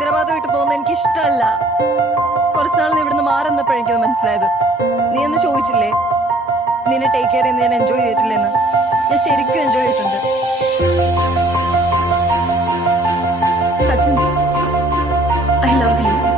ഹൈദരാബാദ് വിട്ട് പോകുന്നത് എനിക്ക് ഇഷ്ടമല്ല. കുറച്ചുനാൾ നീ ഇവിടുന്ന് മാറുന്നപ്പോഴേ എനിക്കത് മനസ്സിലായത്. നീ എന്ന് ചോദിച്ചില്ലേ നിന്നെ ടേക്ക് കെയർ ചെയ്യുന്ന ഞാൻ എൻജോയ് ചെയ്തിട്ടില്ലെന്ന്? ഞാൻ ശരിക്കും എൻജോയ് ചെയ്തിട്ടുണ്ട് സച്ചിൻ. I love you.